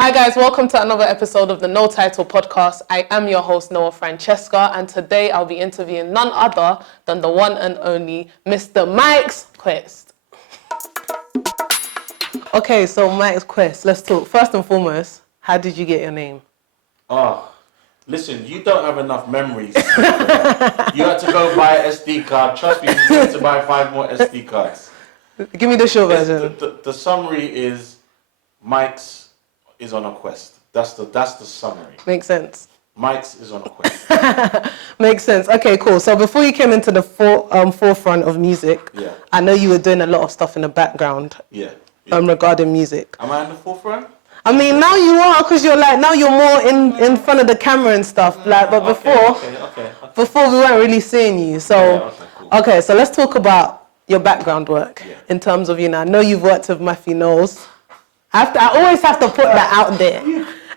Hi guys, welcome to another episode of the No Title podcast. I am your host, Noelle Francesca, and today I'll be interviewing none other than the one and only Mr. MYX Quest. Okay, so MYX Quest, let's talk. First and foremost, how did you get your name? Listen, you don't have enough memories. You had to go buy an SD card. Trust me, you need to buy 5 more SD cards. Give me the short version. The summary is MYX is on a quest. That's the summary. Makes sense. MYX is on a quest. Makes sense. Okay, cool. So before you came into the forefront of music, Yeah. I know you were doing a lot of stuff in the background. Yeah. Regarding music. Am I in the forefront? I mean, now you are, because now you're more in front of the camera and stuff. But before, before we weren't really seeing you. So, cool. Okay, so let's talk about your background work in terms of, I know you've worked with Matthew Knowles. I always have to put that out there.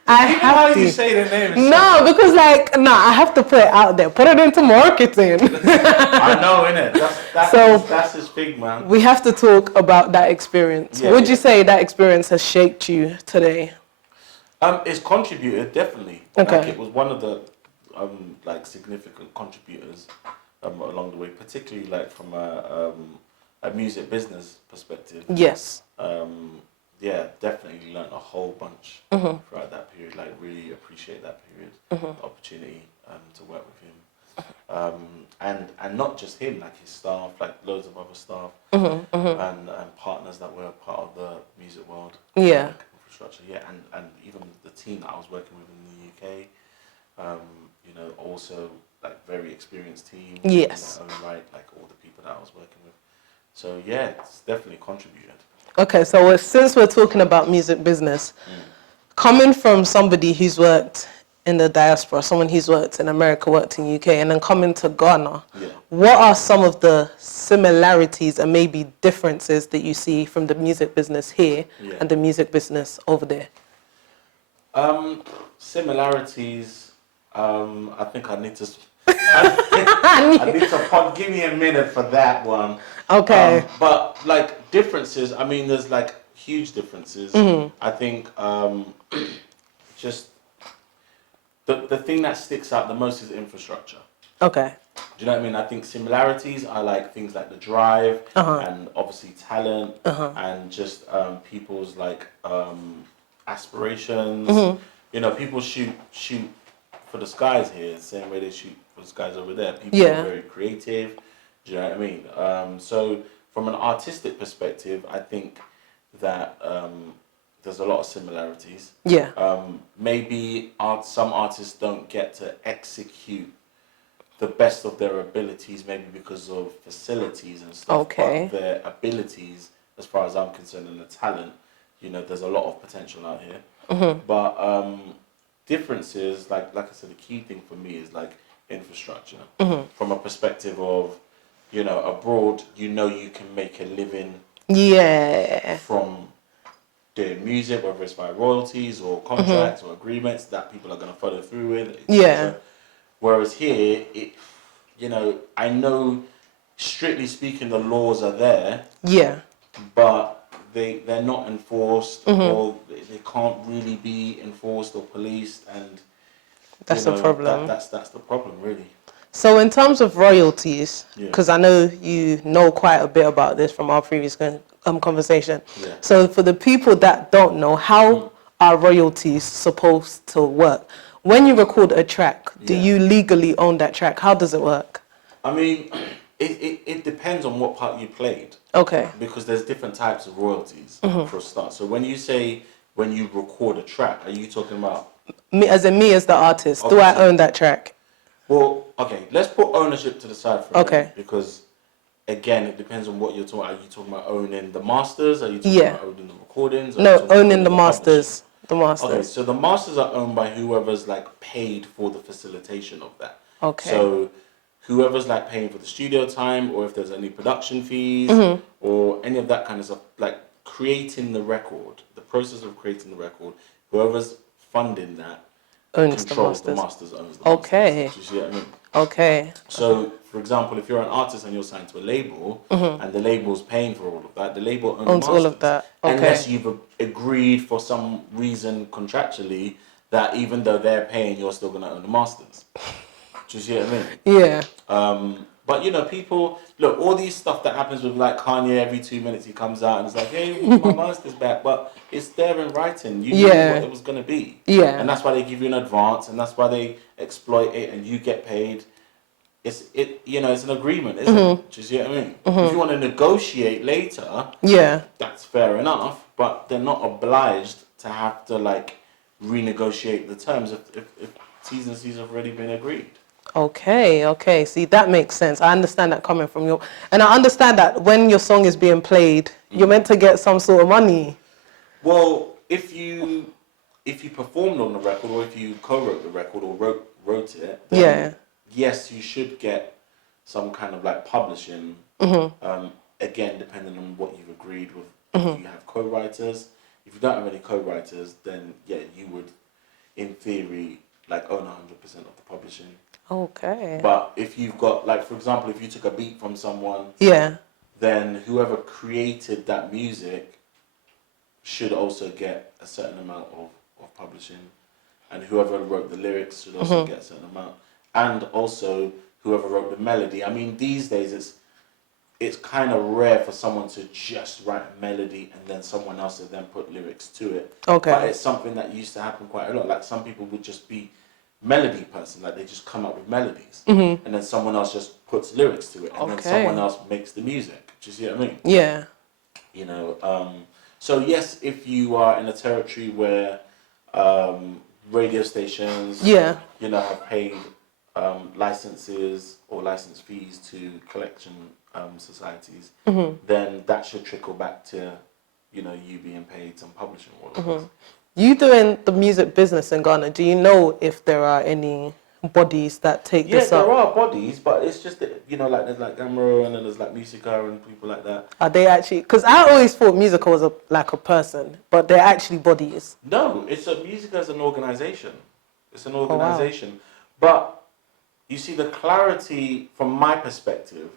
I have how to. you say the name? No, because I have to put it out there. Put it into marketing. I know, innit? That's his big, man. We have to talk about that experience. Would you say that experience has shaped you today? It's contributed, definitely. Okay. Like, it was one of the significant contributors along the way, particularly from a music business perspective. Yes. Yeah, definitely learned a whole bunch throughout that period. Like, really appreciate that period, the opportunity to work with him, and not just him, like his staff, like loads of other staff, and partners that were part of the music world. Yeah. Like, infrastructure, yeah, and even the team that I was working with in the UK, also like very experienced team. Yes. In their own right, like all the people that I was working with. So yeah, it's definitely contributed. Okay, so since we're talking about music business, coming from somebody who's worked in the diaspora, someone who's worked in America, worked in UK, and then coming to Ghana, what are some of the similarities and maybe differences that you see from the music business here and the music business over there? Similarities, I think I need to... I need to give me a minute for that one. Okay. But like differences, I mean, there's like huge differences. I think just the thing that sticks out the most is infrastructure. Okay. Do you know what I mean? I think similarities are like things like the drive and obviously talent and just people's like aspirations. People shoot for the skies here the same way they shoot for the skies over there. People are very creative. Do you know what I mean? So from an artistic perspective, I think that there's a lot of similarities. Yeah. Maybe some artists don't get to execute the best of their abilities, maybe because of facilities and stuff. Okay. But their abilities, as far as I'm concerned, and the talent, there's a lot of potential out here. But differences, like I said, the key thing for me is like infrastructure. From a perspective of, abroad, you can make a living from doing music, whether it's by royalties or contracts or agreements that people are going to follow through with, etc. Whereas here, I know, strictly speaking, the laws are there. Yeah. But they're not enforced, or they can't really be enforced or policed, and that's the problem. That's the problem, really. So in terms of royalties, because I know you know quite a bit about this from our previous conversation. Yeah. So for the people that don't know, how are royalties supposed to work? When you record a track, do you legally own that track? How does it work? I mean, it depends on what part you played. Okay. Because there's different types of royalties for a start. So when you record a track, are you talking about... Me as the artist, do I own that track? Well, okay, let's put ownership to the side for a minute, because again, it depends on what you're talking about. Are you talking about owning the masters? Are you talking about owning the recordings? No, owning the masters. The masters. Okay, so the masters are owned by whoever's like paid for the facilitation of that. Okay. So whoever's like paying for the studio time, or if there's any production fees or any of that kind of stuff, like creating the record, the process of creating the record, whoever's funding that, owns controls the the masters. masters, owns the Okay. masters. Do you see what I mean? Okay. So, for example, if you're an artist and you're signed to a label, and the label's paying for all of that, the label owns the Owns all of masters. that. Okay. Unless you've agreed for some reason contractually that even though they're paying, you're still going to own the masters. Do you see what I mean? Yeah. But you know, people look, all these stuff that happens with like Kanye, every 2 minutes he comes out and it's like, hey, my master's back, but it's there in writing. You knew what it was going to be. Yeah. And that's why they give you an advance, and that's why they exploit it, and you get paid. It's an agreement, isn't it? Do you see what I mean? If you want to negotiate later, that's fair enough, but they're not obliged to have to like renegotiate the terms if T's and C's have already been agreed. Okay. See, that makes sense. I understand that coming from you. And I understand that when your song is being played, you're meant to get some sort of money. Well, if you performed on the record, or if you co-wrote the record or wrote it, then yes, you should get some kind of like publishing. Again, depending on what you've agreed with. If you have co-writers, if you don't have any co-writers, then yeah, you would, in theory, like own 100% of the publishing. Okay. But if you've got, like, for example, if you took a beat from someone, then whoever created that music should also get a certain amount of publishing, and whoever wrote the lyrics should also get a certain amount, and also whoever wrote the melody. I mean, these days it's kind of rare for someone to just write a melody and then someone else to then put lyrics to it. Okay. But it's something that used to happen quite a lot. Like some people would just be melody person, like they just come up with melodies, and then someone else just puts lyrics to it, and then someone else makes the music. Do you see what I mean? Yeah. You know, so yes, if you are in a territory where radio stations, you know, have paid licenses or license fees to collection societies, then that should trickle back to, you know, you being paid some publishing royalties. You doing the music business in Ghana, do you know if there are any bodies that take this up? Yeah, there are bodies, but it's just that, you know, like there's like Gamro and then there's like Musica and people like that. Are they actually, because I always thought Musica was like a person, but they're actually bodies. No, Musica is an organization. It's an organization. But you see, the clarity from my perspective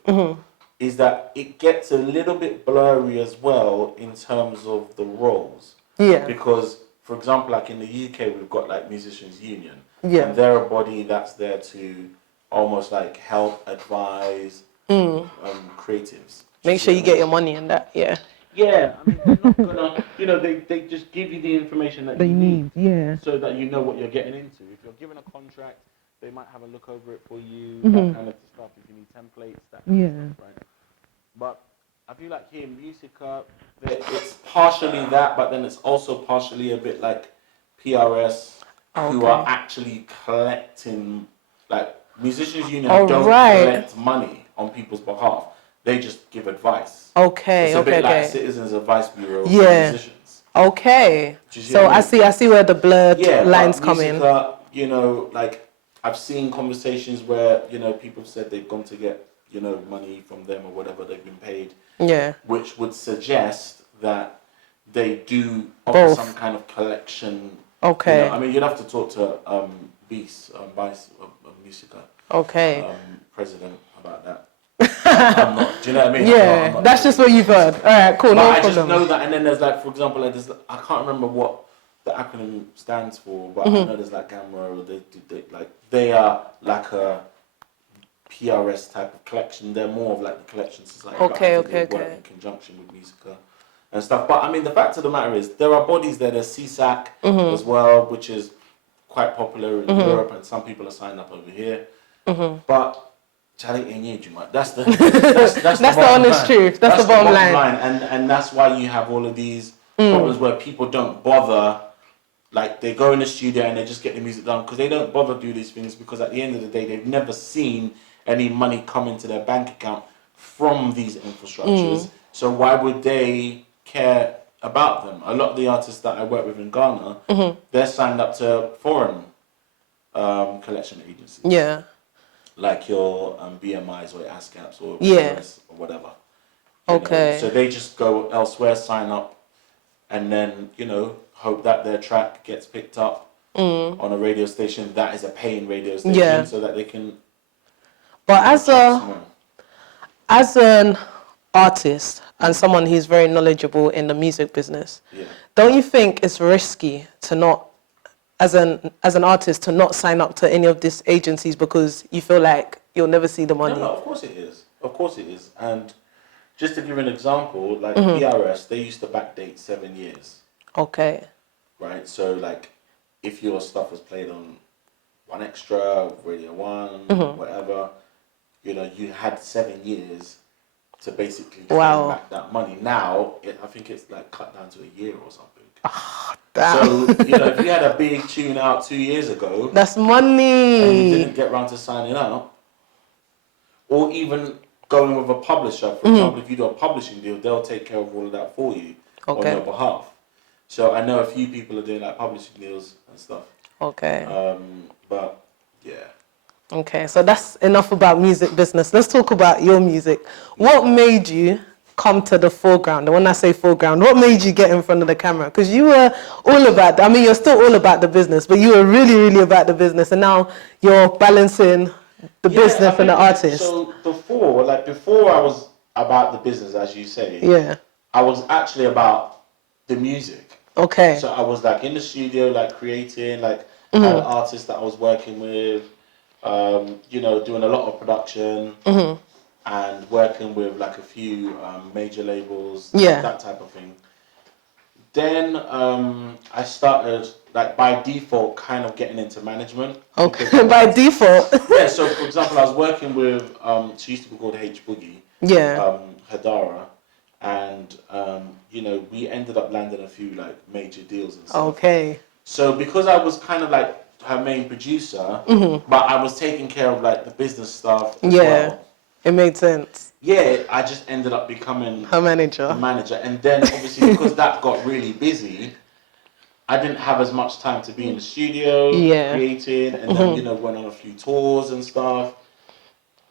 is that it gets a little bit blurry as well in terms of the roles. Yeah. Because, for example, like in the UK, we've got like Musicians Union. Yeah. And they're a body that's there to almost like help, advise creatives. Make sure you get your money in that, Yeah, I mean, they're not gonna, you know, they just give you the information that you need, so that you know what you're getting into. If you're given a contract, they might have a look over it for you, that kind of stuff. If you need templates, that kind of stuff, right? But I feel like here in Musica, it's partially that, but then it's also partially a bit like PRS, who are actually collecting, like Musicians Union don't collect money on people's behalf. They just give advice. Okay, it's a bit like Citizens Advice Bureau for musicians. Okay. So I see where the blurred lines come in. You know, like I've seen conversations where, you know, people said they've gone to get, you know, money from them or whatever they've been paid. Yeah. Which would suggest that they do offer some kind of collection. Okay. You know, I mean, you'd have to talk to Vice of Musica. Okay. President about that. I'm not. Do you know what I mean? Yeah, that's just what you've heard. All right, cool. But I just know that, and then there's like, for example, like I can't remember what the acronym stands for, but I know there's like Gamma. They are like a PRS type of collection. They're more of like the collection society. Okay. Work in conjunction with Musica and stuff. But I mean, the fact of the matter is, there are bodies there. There's CSAC as well, which is quite popular in Europe, and some people are signed up over here. But Charlie ain't that's the honest truth. That's the bottom line. And that's why you have all of these problems where people don't bother. Like they go in the studio and they just get the music done because they don't bother do these things because at the end of the day they've never seen any money come into their bank account from these infrastructures. So why would they care about them? A lot of the artists that I work with in Ghana, they're signed up to foreign collection agencies. Yeah. Like your BMIs or your ASCAPs or PRS or whatever. You know? So they just go elsewhere, sign up, and then, you know, hope that their track gets picked up on a radio station that is a paying radio station, Yeah. so that they can. But charge more. as an artist and someone who's very knowledgeable in the music business, don't you think it's risky to not, as an artist, to not sign up to any of these agencies because you feel like you'll never see the money? No, of course it is. Of course it is. And just to give an example, like PRS, they used to backdate 7 years. Okay. Right? So, like, if your stuff was played on One Extra, Radio 1, whatever, you know, you had 7 years to basically claim back that money. Now, I think it's like cut down to a year or something. Damn. So, you know, if you had a big tune out 2 years ago, that's money. and you didn't get around to signing up, or even going with a publisher, for example, if you do a publishing deal, they'll take care of all of that for you on your behalf. So I know a few people are doing like publishing deals and stuff. Okay. But yeah. Okay, so that's enough about music business. Let's talk about your music. What made you come to the foreground? And when I say foreground, what made you get in front of the camera? Because you were all about, I mean, you're still all about the business, but you were really, really about the business. And now you're balancing the business and the artist. So before I was about the business, as you say, I was actually about the music. Okay. So I was like in the studio, like creating, like had artists that I was working with, you know, doing a lot of production and working with like a few major labels, that type of thing. Then I started, like by default, kind of getting into management. Okay, by default. Yeah, so for example, I was working with, she used to be called H Boogie, Hadara, and you know, we ended up landing a few like major deals and stuff. Okay. So because I was kind of like her main producer, but I was taking care of like the business stuff as well. It made sense. Yeah, I just ended up becoming her manager. The manager, and then obviously because that got really busy, I didn't have as much time to be in the studio creating, and then you know went on a few tours and stuff,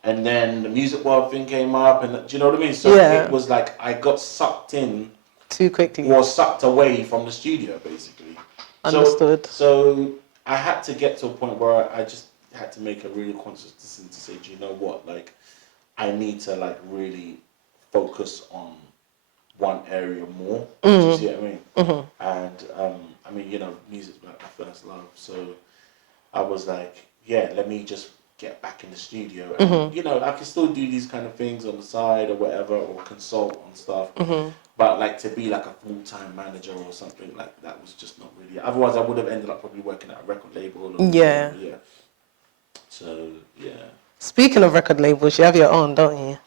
and then the music world thing came up, and do you know what I mean? So it was like I got sucked in too quickly, or sucked away from the studio basically. Understood. So I had to get to a point where I just had to make a really conscious decision to say, do you know what, like I need to like really focus on one area more. Do you see what I mean? And I mean, you know, music's like my first love, so I was like, yeah, let me just get back in the studio, and you know, I can still do these kind of things on the side or whatever, or consult on stuff. But like to be like a full-time manager or something like that was just not really. Otherwise, I would have ended up probably working at a record label. Or yeah. So yeah. Speaking of record labels, you have your own, don't you?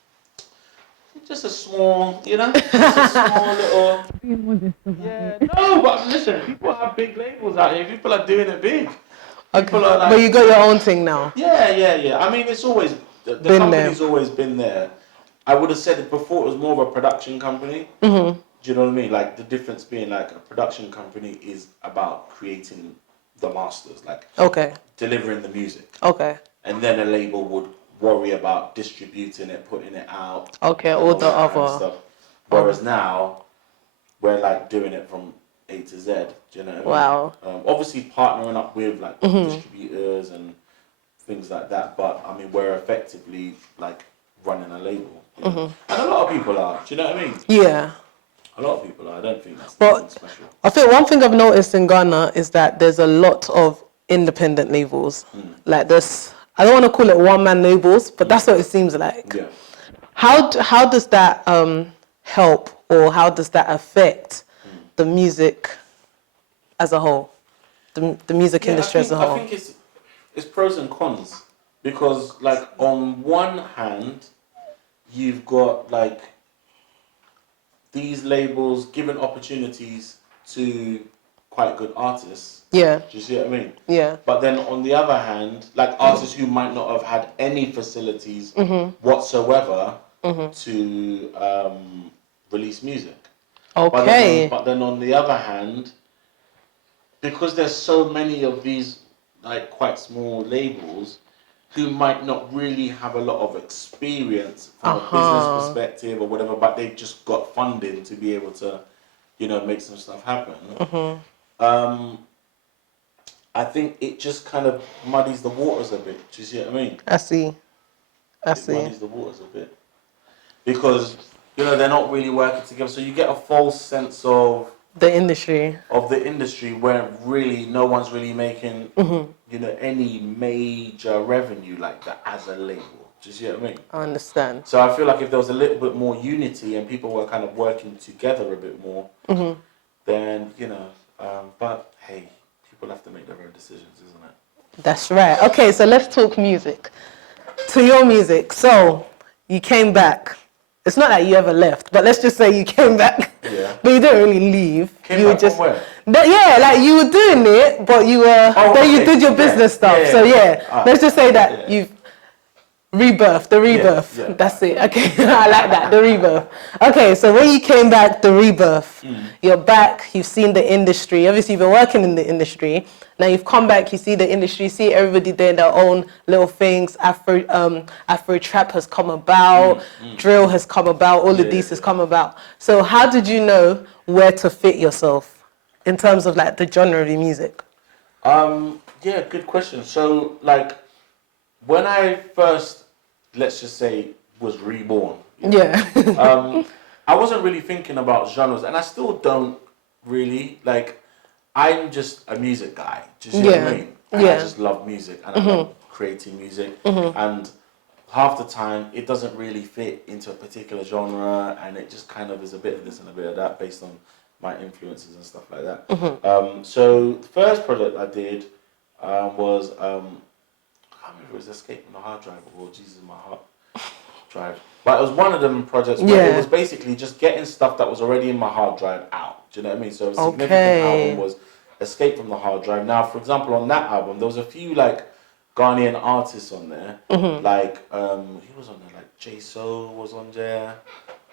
Just a small, you know, just a small little. Yeah, no, but listen, people have big labels out here. People are doing it big. People are like, but you got your own thing now. Yeah. I mean, it's always the company's always been there. I would have said it before. It was more of a production company. Do you know what I mean? Like the difference being like a production company is about creating the masters, like delivering the music. And then a label would worry about distributing it, putting it out. All the other kind of stuff. Whereas now, we're like doing it from A to Z. Do you know what I mean? Obviously partnering up with like distributors and things like that. But I mean, we're effectively like running a label. You know? And a lot of people are. Do you know what I mean? Yeah. A lot of people are. I don't think that's nothing special. I think one thing I've noticed in Ghana is that there's a lot of independent labels. Like this, I don't want to call it one-man labels, but that's what it seems like. Yeah. How does that help, or how does that affect the music as a whole, the music industry as a whole? I think it's pros and cons, because like on one hand, you've got like these labels giving opportunities to quite good artists. Yeah. Do you see what I mean? Yeah. But then on the other hand, like artists who might not have had any facilities whatsoever to release music. Okay. But then on the other hand, because there's so many of these like quite small labels who might not really have a lot of experience from a business perspective or whatever, but they've just got funding to be able to, you know, make some stuff happen. I think it just kind of muddies the waters a bit. Do you see what I mean? I see. It muddies the waters a bit. Because, they're not really working together. So you get a false sense of the industry. Where really no one's really making, any major revenue like that as a label. Do you see what I mean? I understand. So I feel like if there was a little bit more unity and people were kind of working together a bit more, then, but hey, people have to make their own decisions, isn't it? That's right. Okay, so let's talk music. To your music. So, you came back. It's not that you ever left, but let's just say you came back. Yeah. But you didn't really leave. Came back from where? Like you were doing it, but you were you did your business stuff. Yeah. So let's just say that you've rebirth, the rebirth. Yeah. That's it. Okay, I like that, the rebirth. Okay, so when you came back, the rebirth, you're back, you've seen the industry. Obviously, you've been working in the industry. Now you've come back, you see the industry, see everybody doing their own little things. Afro trap has come about, drill has come about, all of these has come about. So how did you know where to fit yourself in terms of like the genre of your music? Yeah, good question. So like, when I first, let's just say, was reborn, I wasn't really thinking about genres, and I still don't really. Like, I'm just a music guy. Do you see what I mean? And I just love music, and I love creating music, and half the time it doesn't really fit into a particular genre, and it just kind of is a bit of this and a bit of that based on my influences and stuff like that. So the first project I did was I can't remember if it was Escape from the Hard Drive or Jesus in My Heart Drive. But it was one of them projects where it was basically just getting stuff that was already in my hard drive out. Do you know what I mean? So a significant album was Escape from the Hard Drive. Now, for example, on that album, there was a few like Ghanaian artists on there. Like, he was on there, like J So was on there.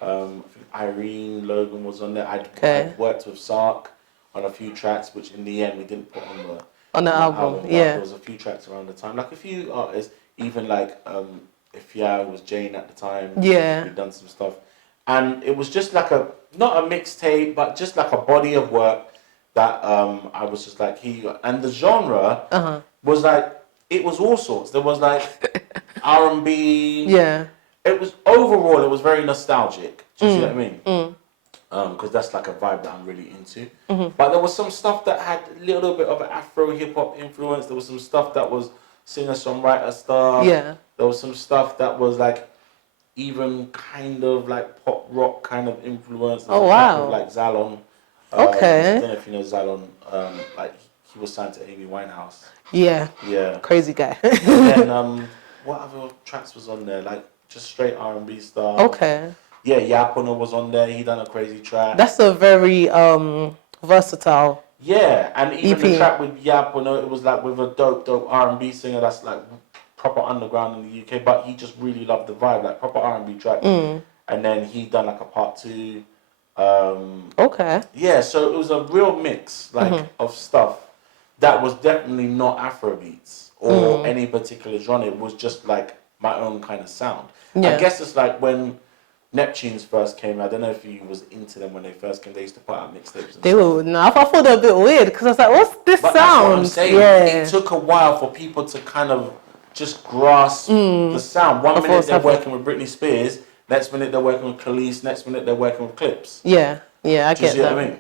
I think Irene Logan was on there. I'd worked with Sark on a few tracks, which in the end we didn't put on the album. There was a few tracks around the time, like a few artists, even like Ifya was Jane at the time. We'd done some stuff, and it was just like not a mixtape, but just like a body of work that I was just like and the genre was like, it was all sorts. There was like R&B. It was overall, it was very nostalgic. Do you see what I mean? Because that's like a vibe that I'm really into. But there was some stuff that had a little bit of Afro hip hop influence. There was some stuff that was singer-songwriter stuff. There was some stuff that was like even kind of like pop rock kind of influence. Like Zalon. I don't know if you know Zalon. Like he was signed to Amy Winehouse. Crazy guy. And then what other tracks was on there? Like just straight R&B stuff. Yeah, Yapono was on there. He done a crazy track. That's a very versatile. Yeah, and even the track with Yapono, it was like with a dope R&B singer that's like proper underground in the UK, but he just really loved the vibe, like proper R&B track. And then he done like a part 2. Yeah, so it was a real mix like of stuff that was definitely not Afrobeats or any particular genre. It was just like my own kind of sound. I guess it's like when Neptunes first came. I don't know if you was into them when they first came. They used to put out mixtapes. I thought they were a bit weird because I was like, "What's this sound?" That's what I'm saying. It took a while for people to kind of just grasp the sound. One minute they're working with Britney Spears, next minute they're working with Khalees, next minute they're working with Clips. I get that. Do you see what I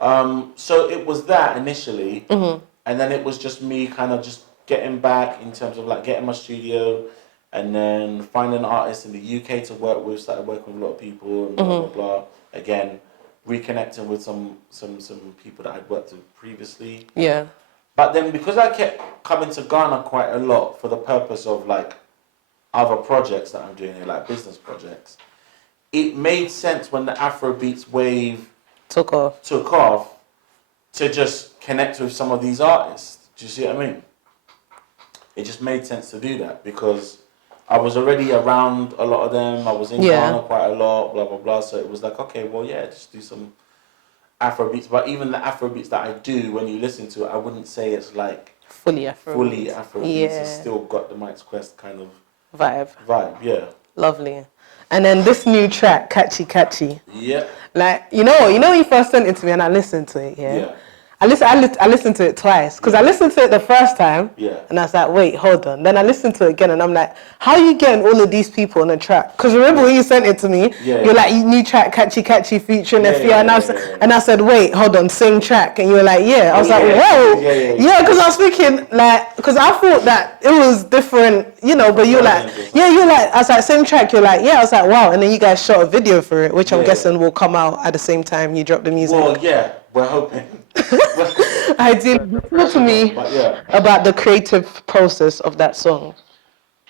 mean? So it was that initially, and then it was just me kind of just getting back in terms of like getting my studio. And then finding artists in the UK to work with, started working with a lot of people, and blah, blah, blah. Again, reconnecting with some people that I'd worked with previously. But then because I kept coming to Ghana quite a lot for the purpose of like other projects that I'm doing here, like business projects, it made sense when the Afrobeats wave took off to just connect with some of these artists. Do you see what I mean? It just made sense to do that because I was already around a lot of them. I was in Ghana quite a lot, blah, blah, blah. So it was like, okay, well, just do some Afrobeats. But even the Afrobeats that I do, when you listen to it, I wouldn't say it's like fully Afrobeats. It's still got the MYX Quest kind of vibe, Lovely. And then this new track, Catchy. Yeah. Like, you know when you first sent it to me and I listened to it, I listened to it twice because I listened to it the first time, and I was like, wait, hold on. Then I listened to it again, and I'm like, how are you getting all of these people on a track? Because remember when you sent it to me, you're like, new track, catchy, featuring FER, and I said, wait, hold on, same track, and you were like, yeah. I was like, whoa, because I was thinking like, because I thought that it was different, you know, but you're like, you're like, I was like, same track, you're like, yeah. I was like, wow, and then you guys shot a video for it, which I'm guessing will come out at the same time you drop the music. Well, yeah, we're hoping. I did. Talk to me about the creative process of that song.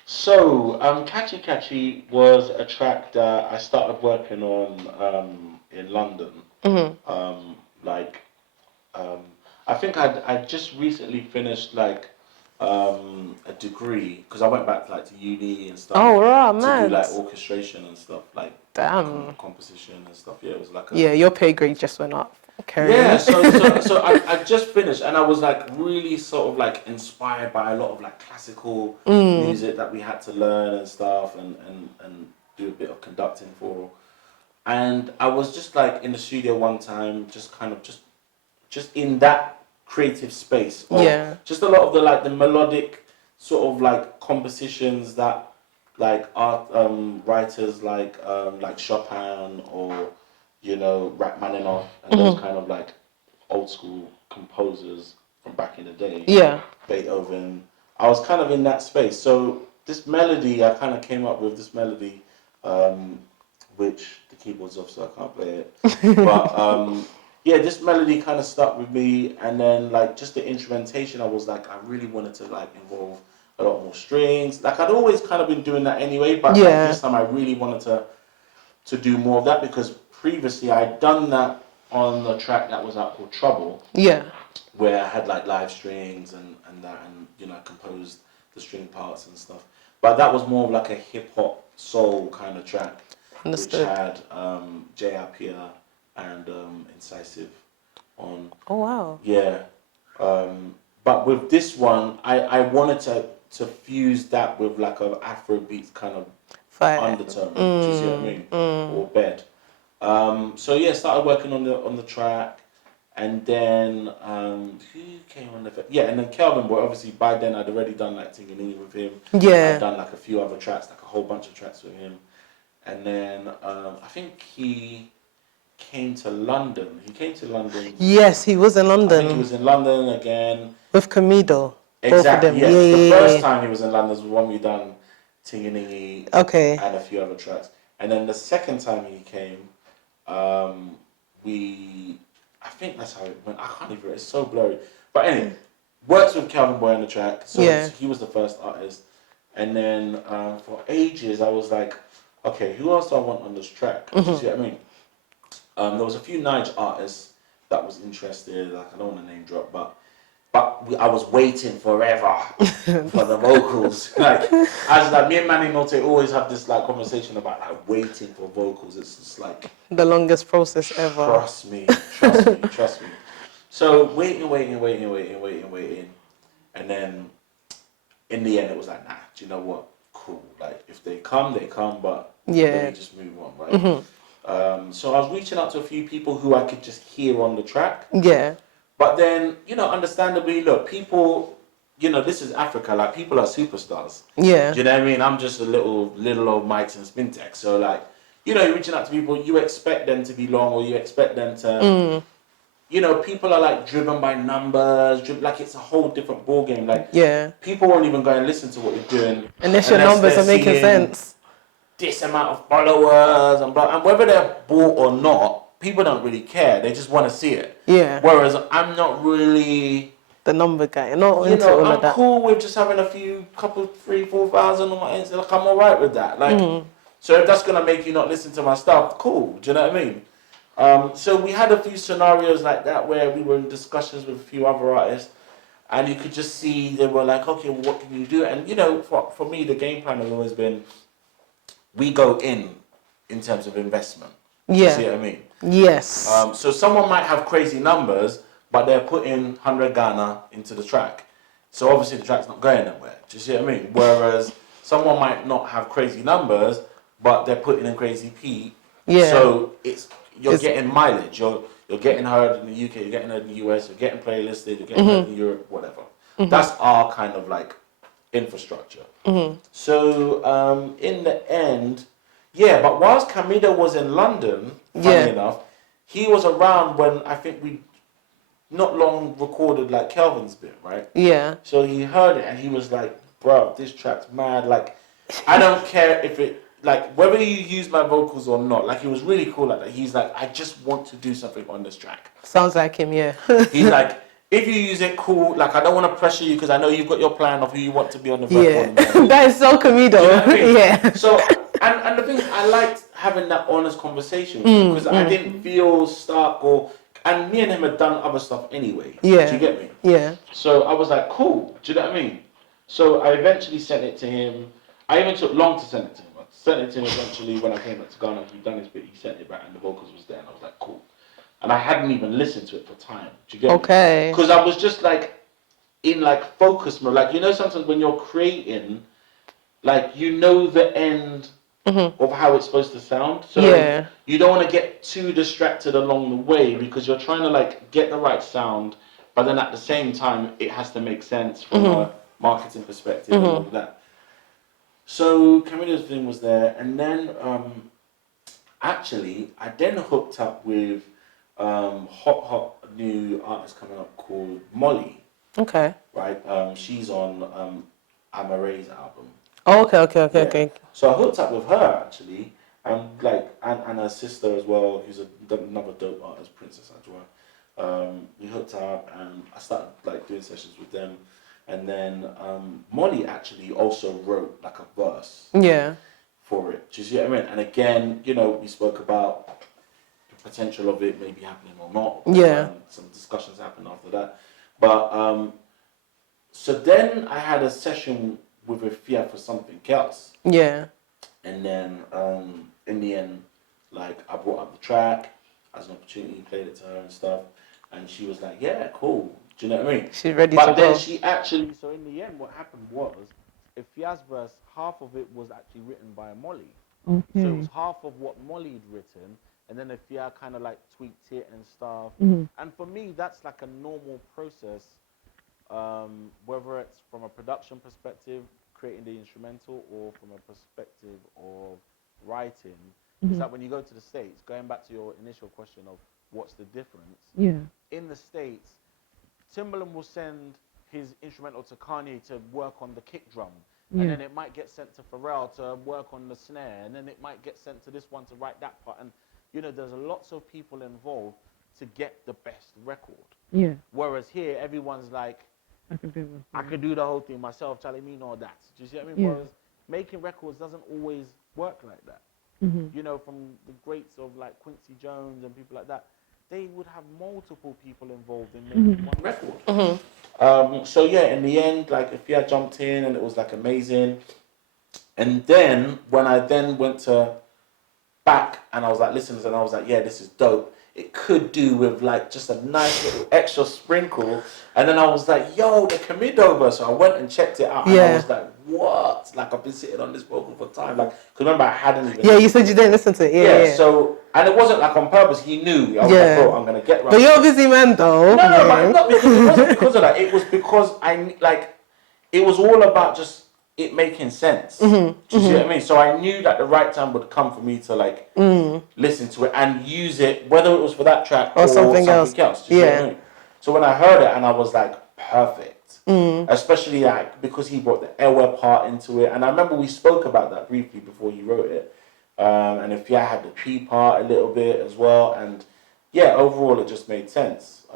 So, Catchy Catchy was a track that I started working on in London. I think I just recently finished like a degree because I went back to uni and stuff. Oh, right, to man. do like orchestration and stuff, like composition and stuff. Yeah, it was like your pay grade just went up. Yeah, so I just finished and I was like really sort of like inspired by a lot of like classical music that we had to learn and stuff and do a bit of conducting for. And I was just like in the studio one time, just kind of just in that creative space. Just a lot of the melodic sort of like compositions that like art writers like Chopin or Rachmaninoff and those kind of like old school composers from back in the day. Yeah. Beethoven. I was kind of in that space. So this melody, I kind of came up with this melody, which the keyboard's off, so I can't play it. But this melody kind of stuck with me, and then like just the instrumentation, I was like, I really wanted to like involve a lot more strings. Like I'd always kind of been doing that anyway, but like, this time I really wanted to do more of that because previously I'd done that on a track that was out called Trouble. Yeah. Where I had like live strings and that and I composed the string parts and stuff. But that was more of like a hip hop soul kind of track. Understood. Which had J.R. Pierre and Incisive on. Oh wow. Yeah. But with this one I wanted to fuse that with like an Afrobeat kind of undertone. Do you see what I mean? Or bed. Started working on the track, and then who came on and then Kelvin Boy. Obviously, by then I'd already done like Tinganini with him. Yeah, I'd done like a few other tracks, like a whole bunch of tracks with him, and then I think he came to London. Yes, he was in London. I think he was in London again with Camido. Exactly. Yeah. The first time he was in London was when we done Tinganini. Okay. And a few other tracks, and then the second time he came. I think that's how it went. I can't even. It's so blurry. But anyway, worked with Calvin Boy on the track. So he was the first artist, and then for ages I was like, okay, who else do I want on this track? Do you see what I mean? There was a few Nige artists that was interested. Like I don't want to name drop, but I was waiting forever for the vocals. Like me and Manny Note always have this like conversation about like waiting for vocals. It's just like the longest process ever. Trust me. So waiting, and then in the end it was like, nah. Do you know what? Cool. Like if they come, they come. But let me just move on, right? So I was reaching out to a few people who I could just hear on the track. Yeah. But then, understandably, look, people, this is Africa, like, people are superstars. Yeah. Do you know what I mean? I'm just a little old MYX and Spintex. So, like, you're reaching out to people, you expect them to be long or you expect them to, people are, like, driven by numbers. Like, it's a whole different ballgame. Like, people won't even go and listen to what you're doing. Unless your numbers are making sense. This amount of followers and blah. And whether they're bought or not, people don't really care. They just want to see it. Yeah. Whereas I'm not really the number guy. I'm not into all of that. I'm cool with just having a few, 3,000-4,000 on my Insta. Like I'm alright with that. Like, so if that's gonna make you not listen to my stuff, cool. Do you know what I mean? So we had a few scenarios like that where we were in discussions with a few other artists, and you could just see they were like, okay, well, what can you do? And for me, the game plan has always been, we go in terms of investment. Yeah. You see what I mean? Yes. So someone might have crazy numbers, but they're putting 100 Ghana into the track. So obviously the track's not going nowhere. Do you see what I mean? Whereas someone might not have crazy numbers, but they're putting in crazy P. Yeah. So you're getting mileage. You're getting heard in the UK, you're getting heard in the US, you're getting playlisted, you're getting heard in Europe, whatever. That's our kind of like infrastructure. So in the end, yeah, but whilst Camido was in London, funny enough, he was around when I think we not long recorded like Kelvin's bit, right? Yeah. So he heard it and he was like, bro, this track's mad. Like, I don't care if it, like, whether you use my vocals or not. Like, he was really cool like that. He's like, I just want to do something on this track. Sounds like him, yeah. He's like, if you use it, cool. Like, I don't want to pressure you because I know you've got your plan of who you want to be on the record. Yeah. That is so Camido. You know what I mean? Yeah. So, and the thing is, I liked having that honest conversation because I didn't feel stuck or, and me and him had done other stuff anyway. Yeah. Do you get me? Yeah. So I was like, cool. Do you know what I mean? So I eventually sent it to him. I even took long to send it to him. I sent it to him eventually when I came back to Ghana. He'd done his bit. He sent it back and the vocals was there. And I was like, cool. And I hadn't even listened to it for time. Do you get me? Okay. Because I was just like in like focus mode. Like, you know, sometimes when you're creating, like, you know the end of how it's supposed to sound. So you don't want to get too distracted along the way because you're trying to like get the right sound, but then at the same time it has to make sense from a marketing perspective and all of that. So Camido's thing was there, and then actually I then hooked up with hot new artist coming up called Molly. Okay. Right? She's on Amare's album. Oh, okay. So I hooked up with her actually, and like and her sister as well, who's another dope artist, Princess Adjoa. We hooked up and I started like doing sessions with them, and then Molly actually also wrote like a verse. Yeah. For it, do you see what I mean? And again, you know, we spoke about the potential of it maybe happening or not. Yeah. Some discussions happened after that, but so then I had a session with Rafia for something else. Yeah. And then in the end, like I brought up the track as an opportunity, played it to her and stuff, and she was like, "Yeah, cool." Do you know what I mean? She's ready but to then go. she actually, so in the end, what happened was, Ifia's verse, half of it was actually written by Molly. Okay. So it was half of what Molly'd written, and then Ifia kind of like tweaked it and stuff. And for me, that's like a normal process. Whether it's from a production perspective, creating the instrumental, or from a perspective of writing, is that when you go to the States, going back to your initial question of what's the difference, in the States, Timbaland will send his instrumental to Kanye to work on the kick drum, and then it might get sent to Pharrell to work on the snare, and then it might get sent to this one to write that part, and you know, there's lots of people involved to get the best record. Whereas here, everyone's like, I could do the whole thing myself, Charlie, me know that. Do you see what I mean? Whereas making records doesn't always work like that. You know, from the greats of like Quincy Jones and people like that, they would have multiple people involved in making one record. So yeah, in the end, like Ifia jumped in and it was like amazing. And then when I then went to back and I was like, listen, and I was like, yeah, this is dope. It could do with like just a nice little extra sprinkle. And then I was like, yo, the Camido verse. So I went and checked it out and I was like, what? Like I've been sitting on this vocal for time. Like, cause remember I hadn't even. Yeah, you said you didn't listen to it. Yeah. So, and it wasn't like on purpose. He knew. I was like, bro, I'm gonna get right. But you're a busy man though. No, but not because it wasn't because of that. It was because it was all about just it making sense. Do you see what I mean? So I knew that the right time would come for me to like listen to it and use it, whether it was for that track or something else. Do you see what I mean? So when I heard it and I was like, perfect. Especially like because he brought the airware part into it. And I remember we spoke about that briefly before you wrote it. And if I had the tree part a little bit as well. And yeah, overall it just made sense.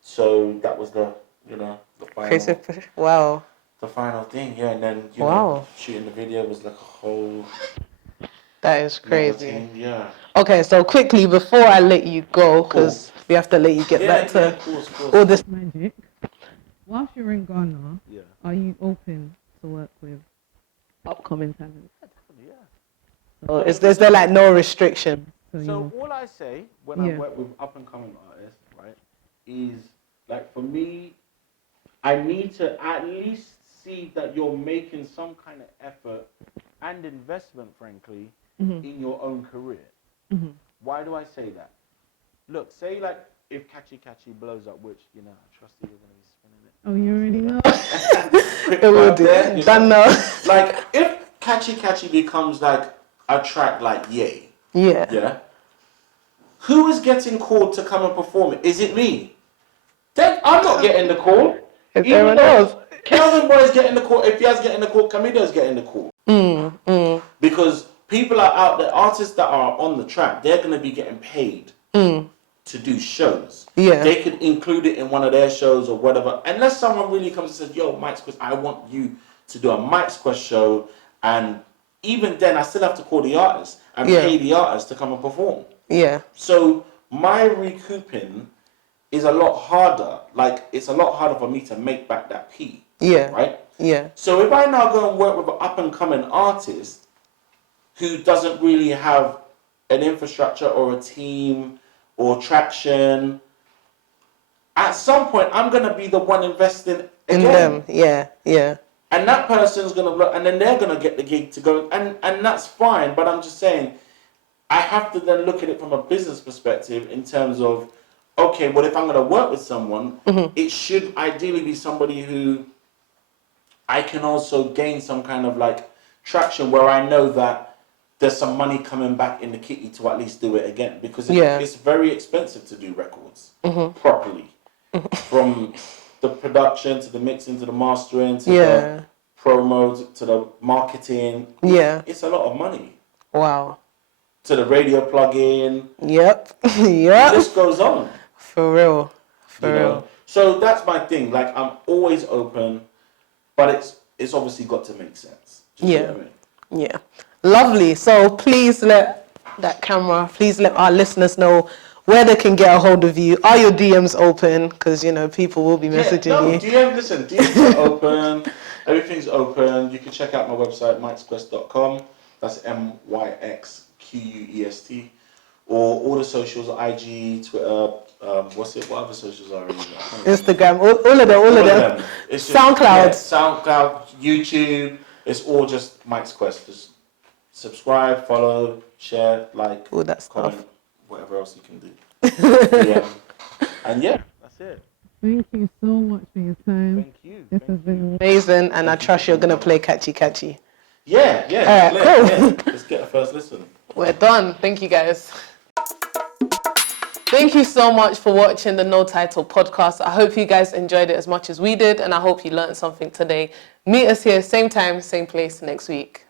So that was the final. Wow. The final thing, yeah, and then you know, shooting the video was like a whole. That is crazy. Thing, yeah. Okay, so quickly before I let you go, because we have to let you get back to all this magic. Whilst you're in Ghana, are you open to work with upcoming talent? Yeah. So is there like no restriction? So all I say when I work with up and coming artists, right, is like for me, I need to at least see that you're making some kind of effort and investment, frankly, in your own career. Why do I say that? look, say like if Catchy Catchy blows up, which I trust you, you're gonna be spinning it. Oh, you already know. It will do. Done now. Like if Catchy Catchy becomes like a track like Yay. Yeah. Who is getting called to come and perform it? Is it me? Then I'm not getting the call. If everyone else. Calvin Boy is getting the call. If he has getting the call, Camido's getting the call. Because people are out there, artists that are on the track, they're going to be getting paid to do shows. Yeah. They could include it in one of their shows or whatever. Unless someone really comes and says, yo, MYX Quest, I want you to do a MYX Quest show. And even then, I still have to call the artist and pay the artist to come and perform. Yeah. So my recouping is a lot harder. Like, it's a lot harder for me to make back that P. Yeah. Right? Yeah. So if I now go and work with an up-and-coming artist who doesn't really have an infrastructure or a team or traction, at some point, I'm going to be the one investing again. In them, yeah. And that person's going to look, and then they're going to get the gig to go, and that's fine, but I'm just saying, I have to then look at it from a business perspective in terms of, okay, well, if I'm going to work with someone, it should ideally be somebody who I can also gain some kind of like traction where I know that there's some money coming back in the kitty to at least do it again. Because it's very expensive to do records properly. From the production to the mixing to the mastering to the promo to the marketing. Yeah. It's a lot of money. Wow. To the radio plug-in. Yep. Yep. This goes on. For real. For real. So that's my thing. Like, I'm always open, but it's obviously got to make sense. Yeah. Yeah. Lovely. So please let please let our listeners know where they can get a hold of you. Are your DMs open? Because, people will be messaging you. DMs are open. Everything's open. You can check out my website, MYXQuest.com. That's MYX Quest, or all the socials, IG, Twitter, what other socials are in there? Instagram, all of them. It's just, SoundCloud. SoundCloud, YouTube, it's all just MYX Quest. Just subscribe, follow, share, like, all that comment, stuff. Whatever else you can do. And that's it. Thank you so much for your time. Thank you. This has been amazing, and I trust you're going to play Catchy Catchy. Yeah. All right, cool. Yeah. Let's get a first listen. We're done. Thank you, guys. Thank you so much for watching the No Title podcast. I hope you guys enjoyed it as much as we did, and I hope you learned something today. Meet us here, same time, same place next week.